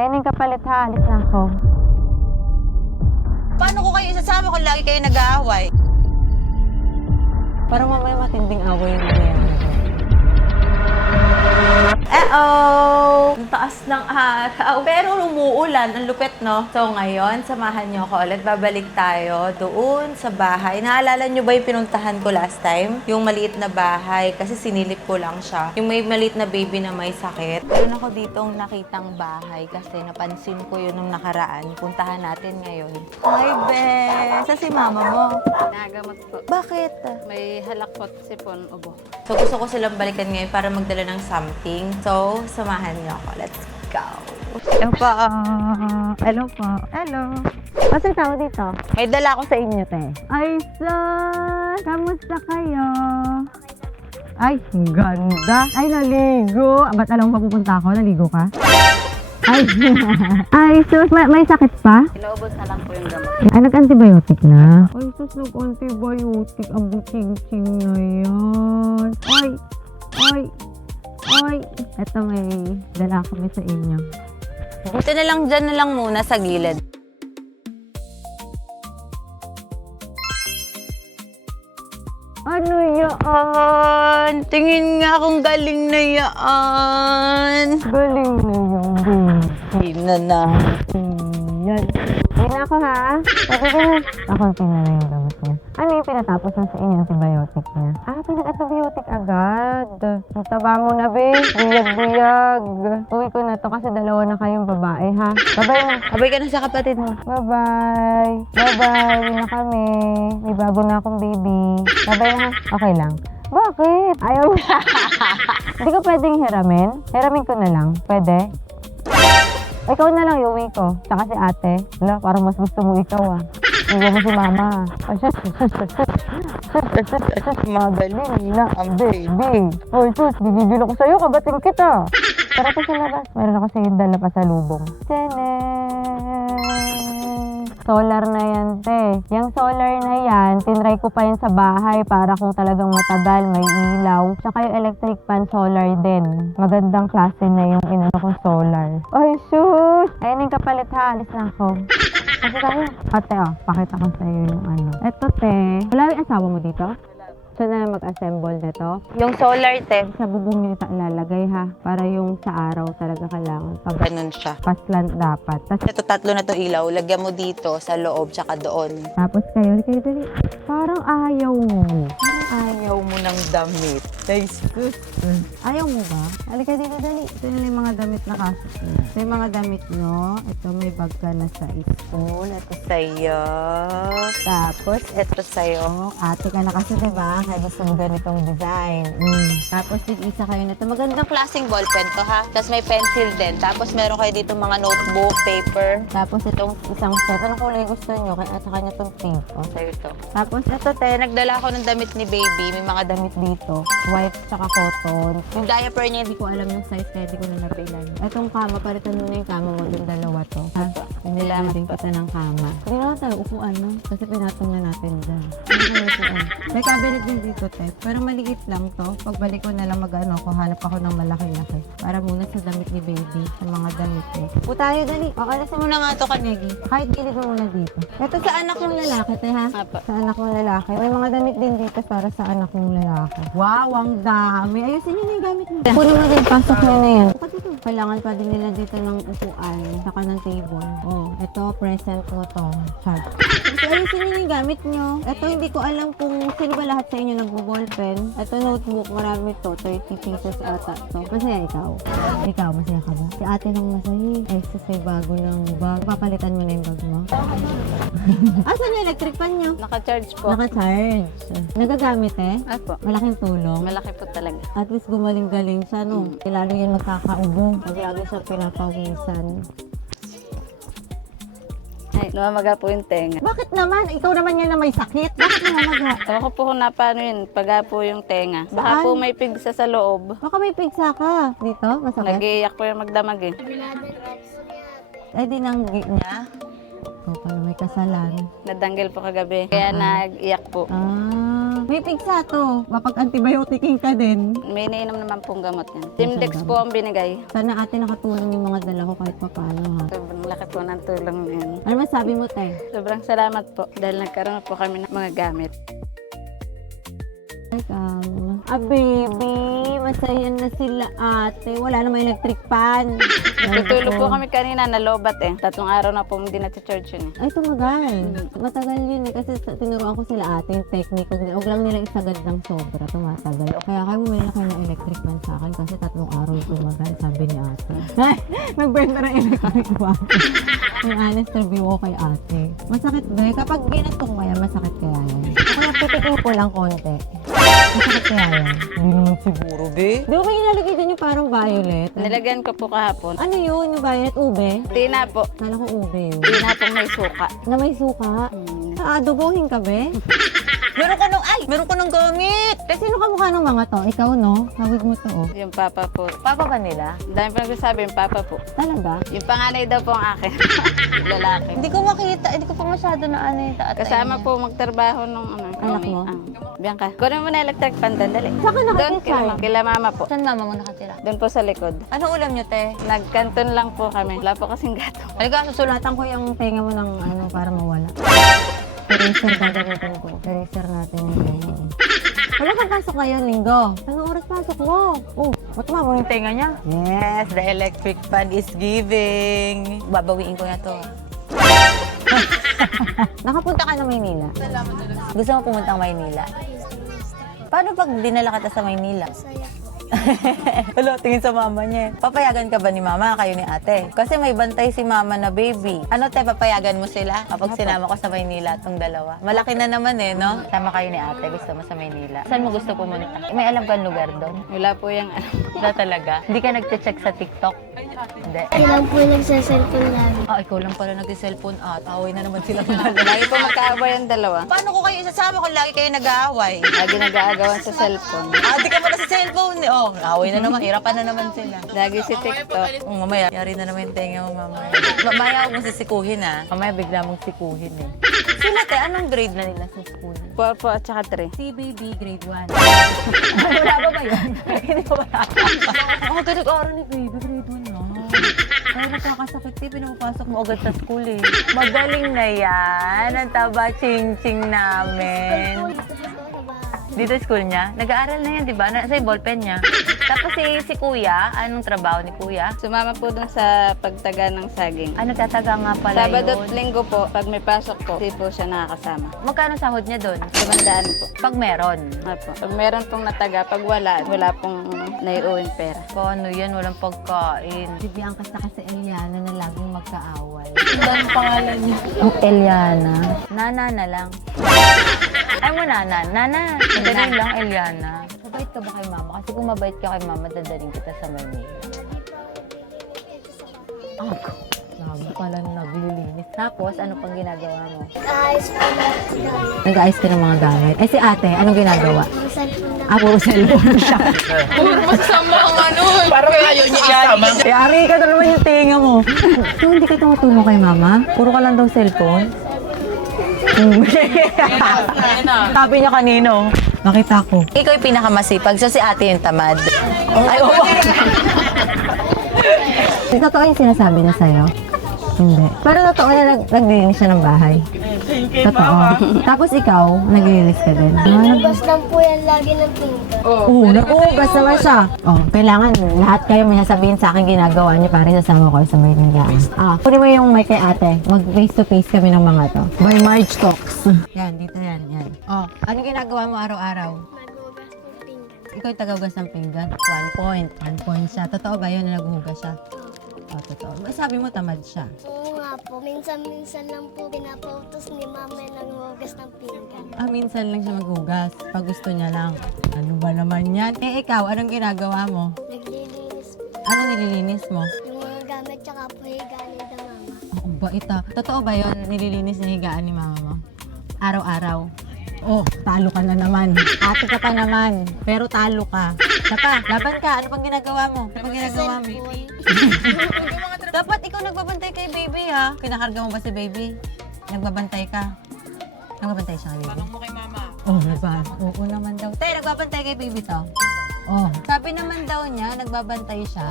Ayun yung kapalit ha, alis na ako. Paano ko kayo isasama kung lagi kayo nag-aaway? Parang mamaya matinding away yung nangyayari. Ang taas ng araw. Pero umuulan. Ang lupit, no? So, ngayon, samahan niyo ako ulit. Babalik tayo doon sa bahay. Naalala niyo ba yung pinuntahan ko last time? Yung maliit na bahay. Kasi sinilip ko lang siya. Yung may maliit na baby na may sakit. Meron ako ditong nakitang bahay. Kasi napansin ko yun nung nakaraan. Puntahan natin ngayon. Hi, Bes! Sa si mama mo? Nagamot po. Bakit? May halakot, sipon, ubo. So, gusto ko silang balikan ngayon para magdala ng something. So, samahan niyo ako. Let's go! Hello po. Hello po. Hello. Masang tao dito? May dala ako sa inyo, te. Ay, sus! Kamusta kayo? Ay, ang ganda. Ay, naligo. Ba't alam mo pa pupunta ako? Naligo ka? Ay, ay, sus, may sakit pa? Inaubos na lang po yung gamot. Ay, nag-antibiotic na? Ay, sus, nag-antibiotic. Ang buting-ting na yan. Ay, ay, ay. Eto, may dala kami sa inyo. Dito na lang, dyan na lang muna sa gilid. Ano yan? Tingin nga kung galing na yan. Galing na yung baby. Hindi na. Yan. Hindi na ako ha. Pwede ka na. Kakunti na na yung gamot niya. Ano yung pinatapos na sa inyo antibiotic niya? Ah, pinag-antibiotic agad. Ang taba mo na, be. Buyag-buyag. Uwi ko na to kasi dalawa na kayong babae ha. Bye-bye na. Abay ka na sa kapatid mo. Bye-bye. Bye-bye. Uwi na kami. May bago na akong baby. Bye-bye na ha. Okay lang. Bakit? Ayaw niya. Hindi ko pwedeng hiramin. Hiramin ko na lang. Pwede? Ikaw na lang yung uwi ko. Tsaka si ate. Wala, parang mas gusto mo ikaw ah. Iwan mo si mama. Magaling na ang baby. Hoy sus, gigigil ako sa'yo. Kabating kita. Tara pa sa labas. Meron ako sa'yo dala pa sa lubong. Solar na yan, te. Yung solar na yan, tinry ko pa yan sa bahay para kung talagang matagal, may ilaw. Tsaka yung electric pan solar din. Magandang klase na yung inano kong solar. Ay, sus! Ayun yung kapalit ha. Alis na ako. Kasi tayo. Ate, pakita ko sa'yo yung ano. Eto, te. Wala yung asawa mo dito? So na mag-assemble nito. Yung solar, te. Sa bubong nyo ito ilalagay ha. Para yung sa araw talaga kailangan. Ganun siya. Paslant dapat. Ito, tatlo na to ilaw. Lagyan mo dito, sa loob, tsaka doon. Tapos kayo dali. Parang ayaw mo. Ayaw mo ng damit. Nice. Ayaw mo ba? Halika dito, dali. Ito na yung mga damit na kasos nyo. Ito yung mga damit nyo. Ito may bag ka na sa spoon. Ito sa'yo. Tapos, ito sa'yo. Ate ka na kasi diba? Kaya gusto mo ganitong design. Tapos tig-isa kayo na ito. Magandang Ang klaseng ballpen to, ha? Tapos may pencil din. Tapos meron kayo dito mga notebook, paper. tapos itong isang set. Anong kulay gusto nyo? Kaya sa kanya itong pink. Oh. Sa'yo to. Tapos ito te, nagdala ako ng damit ni baby. May mga damit dito. White tsaka cotton. Yung diaper niya, Hindi ko alam yung size kaya di ko na napilan. Itong kama, palitan mo na yung kama mo. Yung dalawa to. Ha? Kailangan din kita ng kama. Hindi naman tayo upuan, no? Kasi pinatong na natin dyan. Hindi tayo upuan. May cabinet din dito, te. Pero maliit lang to. Pagbalik ko na lang mag-ano ko, hanap ako ng malaki-laki. Para muna sa damit ni baby. Sa mga damit eh. Po tayo, dali. Kakalasin mo na nga to kanegi. Kahit gilid mo muna dito. Ito sa anak ng lalaki, te, ha? Apa. Sa anak ng lalaki. May mga damit din dito para sa anak ng lalaki. Wow, ang dami. Ayusin nyo na yung gamit mo. Kunin mo din, pasok nyo na yan. Buka dito. Kailangan pa din nila dito ng upuan, saka ng table. Oh, ito, present mo to. Chart. Kasi ayusin nyo na yung gamit nyo. Ito, hindi ko alam kung sino ba lahat sa inyo nagbo-ballpen. Ito, notebook, marami to. 30 pieces ata to. Masaya ikaw? Ikaw, masaya ka ba? Si ate lang masaya. Ay, may bago ng bag. Papalitan mo na yung bag mo. Asan yung electric fan nyo? Naka-charge po. Naka-charge. Nagagamit eh. Apo. Malaking tulong. Malaki po talaga. At least gumaling-galing siya, no? Lalo yan magkakaubo. Kasi agad siya pinapawisan. Ay, namamaga po yung tenga. Bakit naman? Ikaw naman yan na may sakit. Bakit namamaga? Ewan ko po kung napano yun, paga po yung tenga. Baka Saan? po may pigsa sa loob. Baka may pigsa ka. Dito? Masakit? Nag-iiyak po yung magdamag eh. Ay, dinanggi niya. ikaw pala may kasalan. Nadanggil po kagabi. Kaya nag-iyak po. May pigsa to. Mapag antibioticing ka din. May nainom naman pong gamot yan. Timdex po ang binigay. Sana ate nakatulong yung mga dala ko kahit paano ha. Sobrang laki po ng tulong yan. Ano masabi mo, te? Sobrang salamat po dahil nagkaroon na po kami ng mga gamit. Baby, masaya na sila ate. Wala namang electric pan. Tutulog po kami kanina na lobat eh. 3 araw na po hindi na-charge yun eh. Ay, tumagal. Matagal yun eh. Kasi tinuruan ko sila ate yung technique. Huwag lang nila isagad ng sobra. Tumatagal. Kaya kayo bumili na kayo ng electric pan sa akin kasi 3 araw yung tumagal, sabi ni ate. Nagbenta ng electric pan. Yung honest review ko kay ate. Masakit ba? Kapag ginanto ko kaya, masakit kaya yan. Ako nagtitikin ko lang konti. Masakit kaya yan? Hindi naman siguro, be. Di ba kayo nalagay din yung parang violet? Nilagyan ko po kahapon. Ano yun? Yung violet? Ube? Tina po. Kala ko ube yun. Tina po may suka. Na may suka? Adobohin ka, be? Meron ko ng gamit! Kasi sino kamukha ng mga to? Ikaw, no? Hawig mo to, oh. Yung papa po. Papa ba nila? Dami pa nagsasabi yung papa po. Talaga? Yung panganay daw po ang akin. Lalaki. Hindi ko makita, hindi ko pa masyado na ano yung taatay Kasama niya. po magtrabaho nung Anak mo? Bianca. Kunin mo na electric pan doon, dali. Saan ka Doon nakikisay? kila mama po. Saan mama mo nakatira? Doon po sa likod. Ano ulam nyo, te? Nagkanton lang po kami. Wala po kasing gato. Halika, Sulatan ko yung tenga mo ng ano para mawala. Eraser gagamitin ko. Eraser natin yung tenga. Wala kang pasok ngayon, linggo. Anong oras pasok mo? Oh, ba't mo yung tenga niya? Yes, the electric fan is giving. Babawiin ko na to. Nakapunta ka na Maynila? Gusto mo pumunta ng Maynila? Paano pag dinala kita sa Maynila? Hello, tingin sa mama niya. Papayagan ka ba ni mama, kayo ni ate? Kasi may bantay si mama na baby. Ano te, papayagan mo sila kapag sinama ko sa Maynila itong dalawa? Malaki na naman eh, no? Sama kayo ni ate, gusto mo sa Maynila. Saan mo gusto pumunta? May alam kang lugar doon? Wala po yung Wala talaga? Hindi ka nag-check sa TikTok? Hindi. Kailan po nagsa-cellphone lagi? Ikaw lang pala nag-cellphone at away na naman sila ng dalawa. Lagi po magkaaway ang dalawa. Paano ko kayo isasama kung lagi kayo nag-aaway? Lagi nag-aagawan sa cellphone. Di ka pala sa cellphone. Away na naman. Hirapan na naman sila. Lagi si TikTok. Mamaya, yari na naman yung tenga mo mamaya. Mamaya huwag mong sisikuhin Mamaya bigla mong sikuhin eh. Sila te, anong grade na nila sa school? 4 po at saka 3. Si baby, grade 1. Wala ba yun? Hindi ko wala. Ganag-aaral ni baby, grade 1 na. Kaya nakakasakit eh, pinapasok mo agad sa school eh. Magaling na yan. Ang taba ching-ching namin. Dito sa school niya? Nag-aaral na yan, di ba? Sa ballpen niya. Tapos si kuya, anong trabaho ni kuya? Sumama po dun sa pagtaga ng saging. Nagtataga nga pala Sabado at yun. linggo po, pag may pasok po, hindi po siya nakakasama. Magkano sahod niya doon? 500 po. Pag meron. Opo. Pag meron pong nataga, pag wala pong naiuwing pera. Paano yan? Walang pagkain. Si Bianca sa kasi Eliana na laging magkaaway. Ang pangalan niya? Ang Eliana. Nana na lang. Ay mo, Nana. Nana. Madali lang, Eliana. Mabait ka ba kay mama? Kasi kung mabait ka kay mama, dadaling kita sa Maynila. Lagi pala naglilinis. Tapos, ano pang ginagawa mo? Ayos po na. Nag-ayos ka ng mga gamit. Eh si ate, anong ginagawa? Ang cellphone na. Puro cellphone siya. Parang ayaw niya isama. Yari ka na naman yung tinga mo. So, hindi ka tumutulong kay mama? Puro ka lang daw cellphone? Sabi niya kanino? Nakita ko. Ikaw yung pinakamasipag, so si ate yung tamad. Ay, oo. Totoo yung sinasabi na sa'yo? Hindi. Pero totoo na naglilinis siya ng bahay. Totoo. Tapos ikaw, naglilinis ka din. Hugas lang po yan lagi ng pinggan. Oo, nag-uugas naman siya. Oh, kailangan lahat kayo may sasabihin sa akin ginagawa niyo para sasama ko sa Maynila. Kunin mo yung mic kay ate. Mag face to face kami ng mga to. By March Talks. Yan, dito yan. Anong ginagawa mo araw-araw? Maghugas ng pinggan. Ikaw yung tagahugas ng pinggan. 1 point. 1 point siya. Totoo ba yun na naghuhugas siya? Totoo. Sabi mo tamad siya. Oo nga po, minsan-minsan lang po pinapautos ni mama yung naghugas ng pinggan. Minsan lang siya maghugas. Pag gusto niya lang. Ano ba naman yan? Eh, ikaw, anong ginagawa mo? Naglilinis po Ano nililinis mo? yung mga gamit tsaka po higaan ni na mama. Ang bait ah. Totoo ba yun? Nililinis na higaan ni mama mo? Araw-araw? Oh, talo ka na naman. Ate ka pa naman. Pero talo ka. Saka, laban ka. Ano pang ginagawa mo? Ano pang ginagawa mo? Cellphone. Dapat ikaw nagbabantay kay baby, ha? Kinakarga mo ba si baby? Nagbabantay ka. Nagbabantay siya kay baby. Tanong mo kay mama. Oh, diba? Oo naman daw. Tay, nagbabantay kay baby to. Oh, sabi naman daw niya, nagbabantay siya.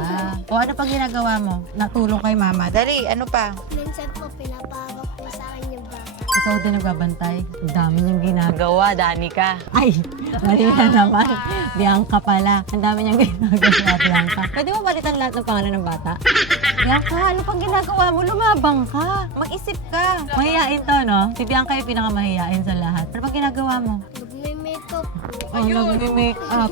O ano pang ginagawa mo? Natulong kay mama. Dali, ano pa? Minsan po, pinapahawak po sa akin yung bata. Ikaw din nagbabantay. Ang dami niyang ginagawa, Danica. Ay, mali na naman. Bianca pala. Ang dami niyang ginagawa, Bianca. Pwede mo balitan lahat ng pangalan ng bata? Bianca, ano pang ginagawa mo? Lumabang ka. Mag-isip ka. Mahihain to, no? Si Bianca yung pinakamahihain sa lahat. Ano pang ginagawa mo? Nagme-makeup po. Oh, nagme-make up.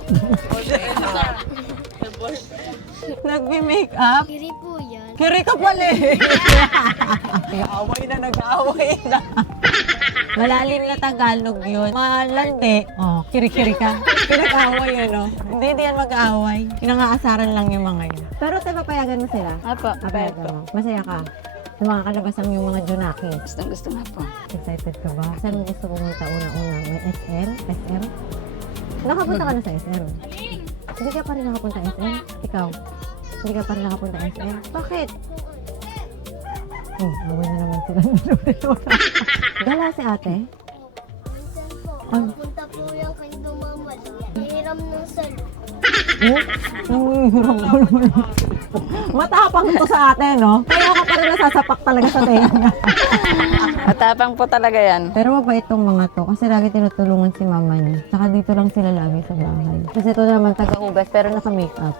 Nagme-make up? Kiri po yan. Kiri ka pala eh. Nag-aaway na, nag-aaway na. Malalim na Tagalog yun. Malandi. Oh, kiri-kiri ka. Pinag-aaway ano. Hindi yan mag-aaway. Pinangaasaran lang yung mga yun. Pero tayo papayagan mo sila? Apo, Papayagan mo. Masaya ka? Yung mga kalabasang yung mga Junakis. Gusto nga po. Excited ka ba? Saan mo gusto pumunta una-una? May SM? SM? Nakapunta ka na sa SM? Hindi ka pa rin nakapunta SM? Ikaw? Hindi ka pa rin nakapunta SM? Bakit? Away na naman sila. Gala si ate? Minsan po, Ano? punta po yung kay Dumamal. Hiram ng salo. Oh? Nangihiram ko naman. Matapang to sa ate, no? Kaya ka pa rin nasasapak talaga sa tenga. Matapang po talaga yan. Pero mabait tong mga to kasi lagi tinutulungan si mama niya. Saka dito lang sila lagi sa bahay. Kasi ito naman taga-ugas pero naka-makeup.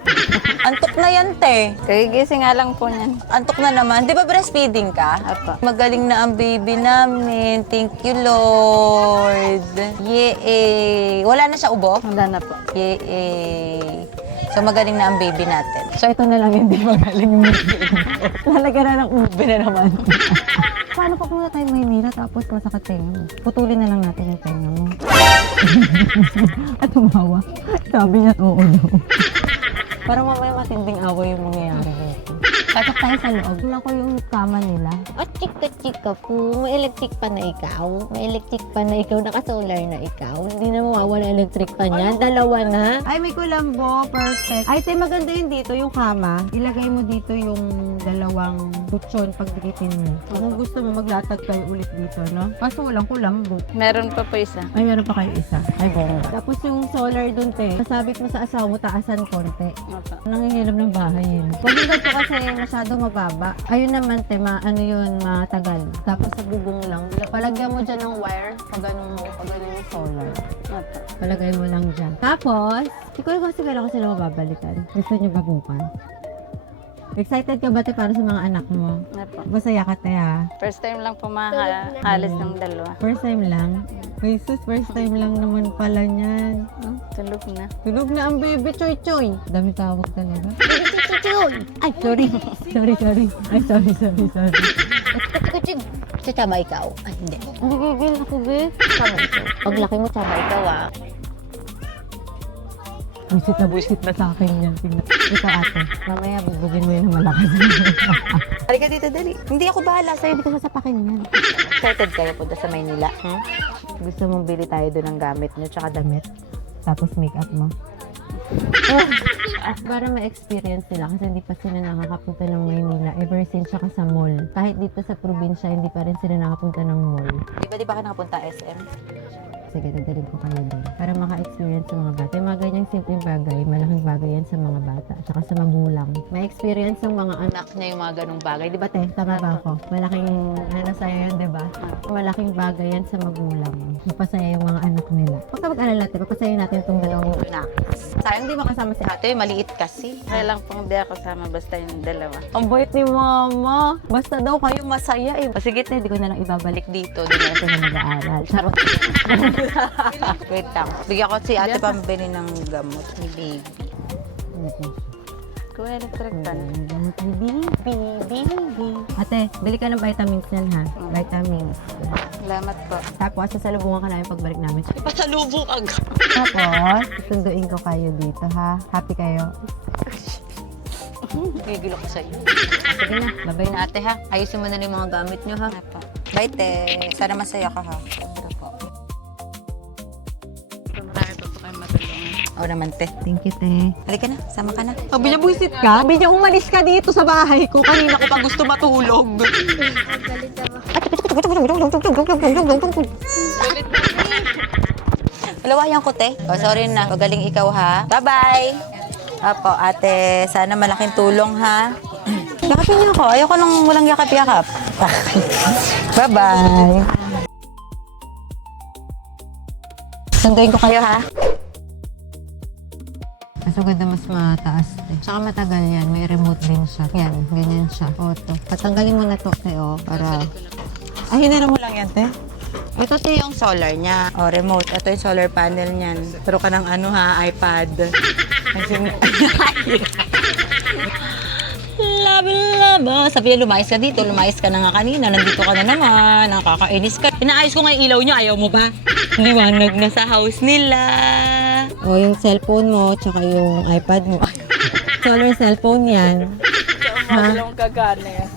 Antok na yan, te. Kagigising nga lang po niyan. Antok na naman. Di ba breastfeeding ka? Apo. Magaling na ang baby namin. Thank you, Lord. Yay! Wala na siya ubo? Wala na po. Yay! So, magaling na ang baby natin. So ito na lang hindi magaling yung lalagyan na ng ube na naman. Paano pa pumunta tayo Maynila tapos masakit tenga mo? Putulin na lang natin yung tenga mo. At tumawa. Sabi niya, oo daw. Parang mamaya matinding away yung mangyayari dito. Pasok tayo sa loob. Wala ko yung kama nila. At chika-chika po. May electric pa na ikaw. May electric pa na ikaw. Naka-solar na ikaw. Hindi na mawawala electric pa niyan. Dalawa na. Ay, may kulambo. Perfect. Ay, te, maganda yun dito. Yung kama. Ilagay mo dito yung dalawang butson pag dikitin mo. Kung gusto mo, maglatag kayo ulit dito, no? Kaso walang kulambo. Meron pa po isa. Ay, meron pa kayo isa. Ay, bonga. Tapos yung solar dun, te. Nasabit mo sa asawa mo, taasan konti. Apo. Nangingilam ng bahay yun. Pag yung ganito kasi masyado mababa, ayun naman te, ano yun, matagal. Tapos sa bubong lang. Palagyan mo dyan ng wire, pag ganun yung solar. Apo. Palagay mo lang dyan. Tapos, hindi ko kasi kailan ko sila mababalikan. Gusto nyo ba bukas? Excited ka ba te para sa mga anak mo? Apo. Masaya ka te ha? First time lang po makahalis ng dalawa. First time lang? Ay sus, first time lang naman pala niyan. Tulog na. Tulog na ang baby choy choy. Dami tawag talaga. Baby choy choy. Ay, sorry. sorry. Ay, sorry. Tama ikaw? Ay, hindi. Nagigil ako, be. Tama ikaw. Pag laki mo, tama ikaw, ah. Buisit na sa akin yan. Tingnan. Ito ate. Mamaya bubugin mo yun ng malakas. Halika dito, dali. Hindi ako bahala sa'yo. Hindi ko sasapakin yan. Excited kayo punta sa Maynila? Gusto mong bili tayo doon ng gamit nyo tsaka damit. Tapos makeup mo. Para ma-experience nila kasi hindi pa sila nakakapunta ng Maynila ever since siya sa mall. Kahit dito sa probinsya, hindi pa rin sila nakapunta ng mall. Di ba ka nakapunta SM? Sige, dadalhin ko kayo doon. Para maka-experience sa mga bata. Yung mga ganyang simpleng bagay, malaking bagay yan sa mga bata. Tsaka sa magulang. May experience ng mga anak niya yung mga ganong bagay. Di ba, te? Tama ba ako? Malaking, ano sa'yo yun, di ba? Malaking bagay yan sa magulang. Mapasaya yung mga anak nila. Huwag ka mag-alala, te. Papasaya natin itong dalawang anak. Sayang di makasama si ate. Maliit kasi. Kaya lang pong di ako sama basta yung dalawa. Ang bait ni mama. Basta daw kayo masaya eh. O sige, te, di ko na lang ibabalik dito. Di na Ito na mag-aaral. Charot. Wait lang. Bigyan ko si ate pambili ng gamot ni baby. Kuha electric pan. Ate, bili ka ng vitamins yan ha. Vitamins. Salamat po. Tapos, sasalubungan ka namin pagbalik namin. Pasalubong agad. Tapos, sunduin ko kayo dito ha. Happy kayo? Gigil ako sa'yo. Sige na, babay na ate ha. Ayusin mo na yung mga gamit nyo ha. Apo. Bye te. Sana masaya ka ha. Marami pa po kayo matulungan. Oo naman, te. Thank you, te. Halika na, sama ka na. Sabi niya, buisit ka? Sabi niya, umalis ka dito sa bahay ko. Kanina ko pa gusto matulog. Malawayan ko, te. Oh, sorry na. Magaling ikaw, ha? Bye-bye! Apo, ate. Sana malaking tulong, ha? Yakapin niyo ako. Ayoko nang walang yakap-yakap. Bye-bye! Sunduin ko kayo, ha? Kaso ganda mas mataas. Tsaka matagal yan. May remote din siya. Yan, ganyan siya. Auto. Patanggalin mo na to, te, oh. Para... Ay, hinara mo lang yan, te. Ito to yung solar niya. O, remote. Ito yung solar panel niyan. Pero ka ng ano ha, iPad. Laba. Sabi niya, lumayas ka dito. Lumayas ka na nga kanina. Nandito ka na naman. Nakakainis ka. Inaayos ko nga yung ilaw niya. Ayaw mo ba? Liwanag na sa house nila. O, yung cellphone mo, tsaka yung iPad mo. Solar cellphone yan. Walang kagana yan.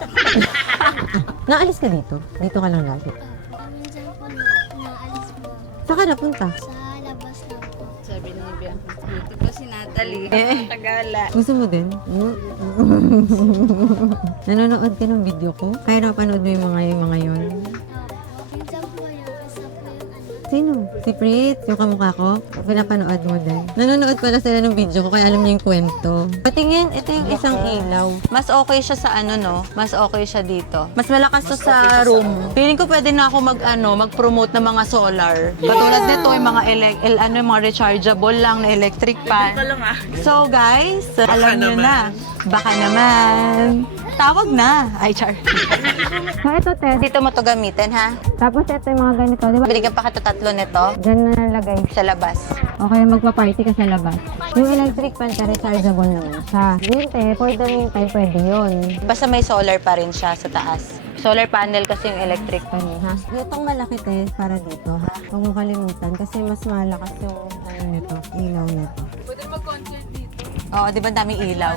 Naalis ka dito? Dito ka lang lagi. Minsan po naalis po ako. Saan ka napunta? Sa labas lang po. Sabi ni Bianca, dito po si Natalie. Tagala. Gusto mo din? Nanonood ka ng video ko? Kaya napanood mo yung mga yun? Minsan po yung isa po yung Sino? Si Prit? Yung kamukha ko? Pinapanood mo din. Nanonood pala sila ng video ko kaya alam niya yung kwento. Patingin, ito yung isang ilaw. Mas okay siya sa ano, no? Mas okay siya dito. Mas malakas to sa room. Feeling ko pwede na ako mag-promote ng mga solar. Katulad nito, yung mga yung mga rechargeable lang na electric fan. So guys, alam nyo na. Baka naman. Tawag na. Ay, char. So ito, Tess. Dito mo to gamitin, ha? Tapos ito yung mga ganito, di ba? Binigyan pa kita 3 nito Diyan na nalagay. sa labas. O kaya magpa-party ka sa labas. Yung electric fan ka, rechargeable naman siya. Yun, te, for the meantime, pwede yun. Basta may solar pa rin siya sa taas. Solar panel kasi yung electric fan. Ha? Itong malaki, te, para dito, ha? Huwag mo kalimutan kasi mas malakas yung ano nito, ilaw nito. Pwede mag-concert dito. Oo, di ba daming ilaw?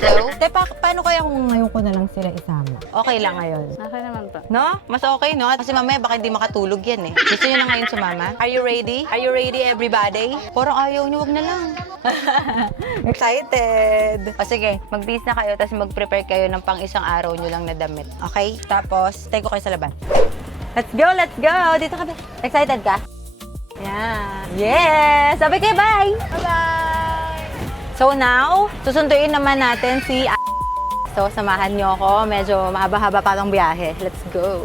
So, Paano kaya kung ngayon ko na lang sila isama? okay lang ngayon. Okay naman po. No? Mas okay, no? Kasi mamaya baka hindi makatulog yan eh. Gusto niyo na ngayon sumama? Are you ready? Are you ready, everybody? Parang ayaw niyo, wag na lang. Excited! O sige, mag-bis na kayo, tapos mag-prepare kayo ng pang isang araw niyo lang na damit. Okay? Tapos, tayo ko kayo sa laban. Let's go! Let's go! Dito ka ba? Excited ka? Yeah. Yes! Sabi kayo, bye! Bye-bye! So now, susunduin naman natin si So, samahan niyo ako. Medyo mahaba-haba pa ang biyahe. Let's go!